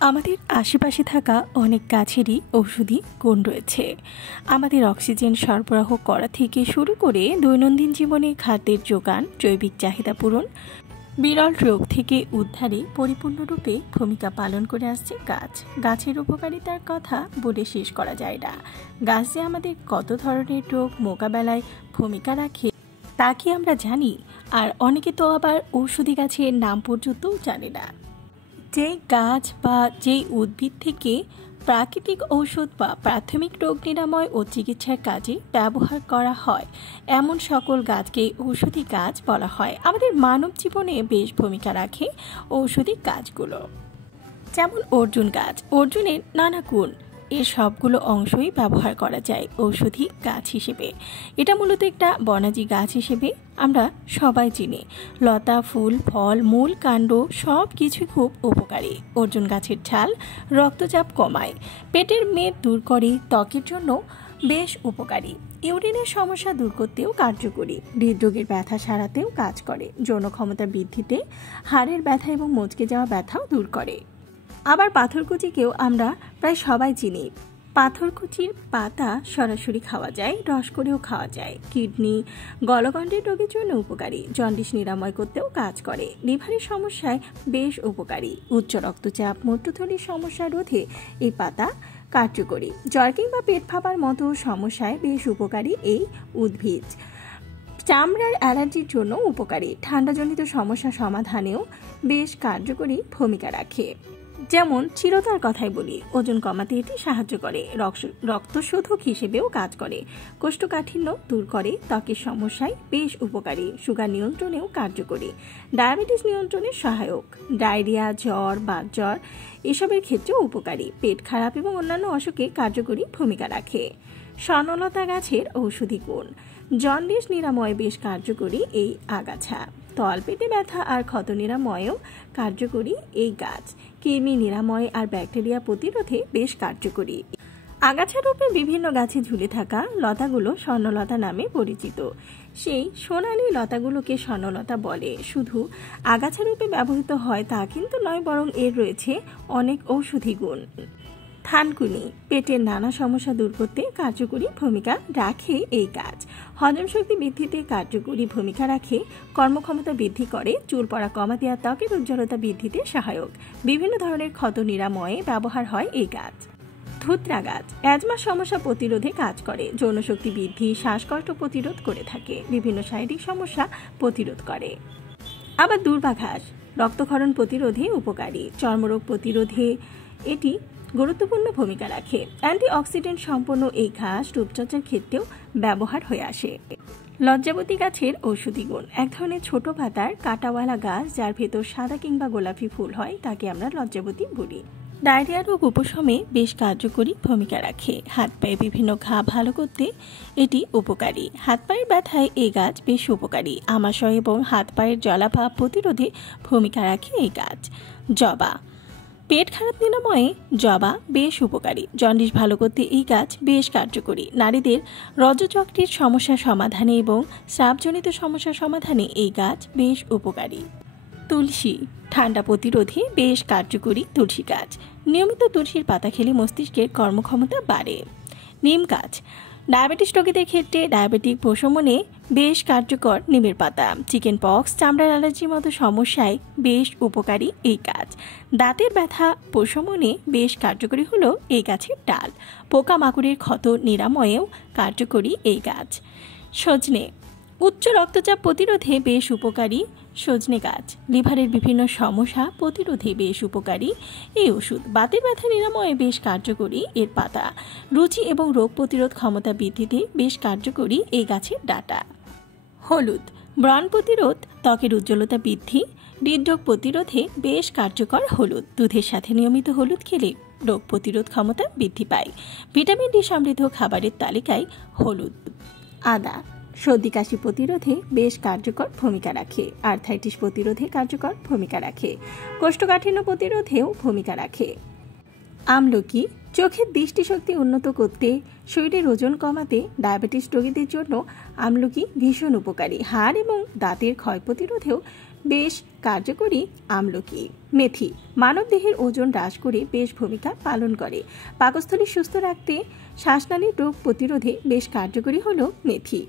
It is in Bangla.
আমাদের আশেপাশে থাকা অনেক গাছেরই ঔষধি গুণ রয়েছে। আমাদের অক্সিজেন সরবরাহ করা থেকে শুরু করে দৈনন্দিন জীবনে খাদ্যের যোগান, জৈবিক চাহিদা পূরণ, বিরল রোগ থেকে উদ্ধারে পরিপূর্ণরূপে ভূমিকা পালন করে আসছে গাছ। গাছের উপকারিতার কথা বলে শেষ করা যায় না। গাছ যে আমাদের কত ধরনের রোগ মোকাবেলায় ভূমিকা রাখে তা কি আমরা জানি? আর অনেকে তো আবার ঔষধি গাছের নাম পর্যন্ত জানে না। যে গাছ বা যেই উদ্ভিদ থেকে প্রাকৃতিক ঔষধ বা প্রাথমিক রোগ নিরাময় ও চিকিৎসার কাজে ব্যবহার করা হয় এমন সকল গাছকে ঔষধি গাছ বলা হয়। আমাদের মানব জীবনে বেশ ভূমিকা রাখে ঔষধি গাছগুলো। যেমন অর্জুন গাছ, অর্জুনের নানা গুণ, এর সবগুলো অংশই ব্যবহার করা যায় ঔষধি গাছ হিসেবে। এটা মূলত একটা বনাজি গাছ হিসেবে আমরা সবাই চিনি। লতা, ফুল, ফল, মূল, কাণ্ড সব কিছু খুব উপকারী। অর্জুন গাছের ছাল রক্তচাপ কমায়, পেটের মেদ দূর করে, ত্বকের জন্য বেশ উপকারী, ইউরিনের সমস্যা দূর করতেও কার্যকরী, হৃদরোগের ব্যথা সারাতেও কাজ করে, যৌন ক্ষমতা বৃদ্ধিতে, হাড়ের ব্যথা এবং মচকে যাওয়া ব্যথাও দূর করে। আবার পাথরকুচিকেও আমরা প্রায় সবাই চিনি। পাথরকুচির পাতা সরাসরি খাওয়া যায়, রস করেও খাওয়া যায়। কিডনি, গলগণ্ডের রোগের জন্য উপকারী, জন্ডিস নিরাময় করতেও কাজ করে, লিভারের সমস্যায় বেশ উপকারী, উচ্চ রক্তচাপ, মূত্রথলির সমস্যা রোধে এই পাতা কার্যকরী, জ্বর কিংবা পেট ফাঁপার মতো সমস্যায় বেশ উপকারী এই উদ্ভিদ। চামড়ার অ্যালার্জির জন্য উপকারী, ঠান্ডাজনিত সমস্যা সমাধানেও বেশ কার্যকরী ভূমিকা রাখে। যেমন চিরতার কথাই বলি, ওজন কমাতে এটি সাহায্য করে, রক্তশোধক হিসেবেও কাজ করে, কোষ্ঠকাঠিন্য দূর করে, ত্বকের সমস্যায় বেশ উপকারী, সুগার নিয়ন্ত্রণেও কার্যকরী, ডায়াবেটিস নিয়ন্ত্রণে সহায়ক, ডায়রিয়া, জ্বর, বাতজ্বর এসবের ক্ষেত্রেও উপকারী, পেট খারাপ এবং অন্যান্য অসুখে কার্যকরী ভূমিকা রাখে। স্বর্ণলতা গাছের ঔষধি গুণ, জন্ডিস নিরাময়ে বেশ কার্যকরী এই আগাছা, তলপেটে ব্যথা আর ক্ষত নিরাময়েও কার্যকরী এই গাছ, কৃমি নিরাময় আর ব্যাকটেরিয়া প্রতিরোধে বেশ কার্যকরী। আগাছা রূপে বিভিন্ন গাছে ঝুলে থাকা লতাগুলো স্বর্ণলতা নামে পরিচিত। সেই সোনালী লতাগুলোকে স্বর্ণলতা বলে। শুধু আগাছা রূপে ব্যবহৃত হয় তা কিন্তু নয়, বরং এর রয়েছে অনেক ঔষধি গুণ। থানকুনি, পেটের নানা সমস্যা দূর করতে কার্যকরী ভূমিকা রাখে এই গাছ, হজম শক্তি বৃদ্ধিতে কার্যকরী ভূমিকা রাখে, কর্মক্ষমতা বৃদ্ধি করে, চুল পড়া কমাতে আর ত্বকের উজ্জ্বলতা বৃদ্ধিতে সহায়ক, বিভিন্ন ধরনের ক্ষত নিরাময়ে ব্যবহার হয় এই গাছ। ধুতরা গাছ অ্যাজমা সমস্যা প্রতিরোধে কাজ করে, যৌন শক্তি বৃদ্ধি, শ্বাসকষ্ট প্রতিরোধ করে থাকে, বিভিন্ন শারীরিক সমস্যা প্রতিরোধ করে। আবার দূর্বা ঘাস রক্তক্ষরণ প্রতিরোধে উপকারী, চর্মরোগ প্রতিরোধে এটি গুরুত্বপূর্ণ ভূমিকা রাখে। অ্যান্টিঅক্সিডেন্ট সম্পন্ন এই ঘাস রূপচর্চার ক্ষেত্রেও ব্যবহার হয়ে আসে। লজ্জাবতী গাছের ঔষধি গুণ, এক ধরনের ছোট পাতার কাঁটাওয়ালা গাছ যার ভেতর সাদা কিংবা গোলাপি ফুল হয় তাকে আমরা লজ্জাবতী বলি। ডায়রিয়া রোগ উপশমে বেশ কার্যকরী ভূমিকা রাখে, হাত পায়ে বিভিন্ন ঘা ভালো করতে এটি উপকারী, হাত পায়ের ব্যথায় এই গাছ বেশ উপকারী, আমাশয় এবং হাত পায়ের জলাভাব প্রতিরোধে ভূমিকা রাখে এই গাছ। জবা, পেট খারাপ নিরাময়ে জবা বেশ উপকারী, জন্ডিস ভালো করতে এই গাছ বেশ কার্যকরী, নারীদের রজচক্রের সমস্যা সমাধানে এবং স্রাবজনিত সমস্যা সমাধানে এই গাছ বেশ উপকারী। তুলসী, ঠান্ডা প্রতিরোধে বেশ কার্যকরী তুলসী গাছ, নিয়মিত তুলসীর পাতা খেলে মস্তিষ্কের কর্মক্ষমতা বাড়ে। নিম গাছ, ডায়াবেটিস রোগীদের ক্ষেত্রে ডায়াবেটিক প্রশমনে বেশ কার্যকর নিমের পাতা, চিকেন পক্স, চামড়ার অ্যালার্জির মতো সমস্যায় বেশ উপকারী এই গাছ, দাঁতের ব্যথা প্রশমনে বেশ কার্যকরী হলো এই গাছের ডাল, পোকামাকড়ের ক্ষত নিরাময়েও কার্যকরী এই গাছ। সজনে, উচ্চ রক্তচাপ প্রতিরোধে বেশ উপকারী সজনে গাছ, লিভারের বিভিন্ন সমস্যা প্রতিরোধে বেশ উপকারী এই ওষুধ, বাতের ব্যথা নিরাময়ে বেশ কার্যকরী এর পাতা, রুচি এবং রোগ প্রতিরোধ ক্ষমতা বৃদ্ধিতে বেশ কার্যকরী এই গাছের ডাঁটা। হলুদ, ব্রণ প্রতিরোধ, ত্বকের উজ্জ্বলতা বৃদ্ধি, হৃদরোগ প্রতিরোধে বেশ কার্যকর হলুদ, দুধের সাথে নিয়মিত হলুদ খেলে রোগ প্রতিরোধ ক্ষমতা বৃদ্ধি পায়, ভিটামিন ডি সমৃদ্ধ খাবারের তালিকায় হলুদ। আদা, সর্দি কাশি প্রতিরোধে বেশ কার্যকর ভূমিকা রাখে, আর্থাইটিস প্রতিরোধে কার্যকর ভূমিকা রাখে, কোষ্ঠকাঠিন্য প্রতিরোধেও ভূমিকা রাখে। আমলকি, চোখের দৃষ্টিশক্তি উন্নত করতে, শরীরের ওজন কমাতে, ডায়াবেটিস রোগীদের জন্য আমলকি ভীষণ উপকারী, হাড় এবং দাঁতের ক্ষয় প্রতিরোধেও বেশ কার্যকরী আমলকি। মেথি মানবদেহের ওজন হ্রাস করে বেশ ভূমিকা পালন করে। পাকস্থলী সুস্থ রাখতে, শ্বাসনালীর রোগ প্রতিরোধে বেশ কার্যকরী হলো মেথি।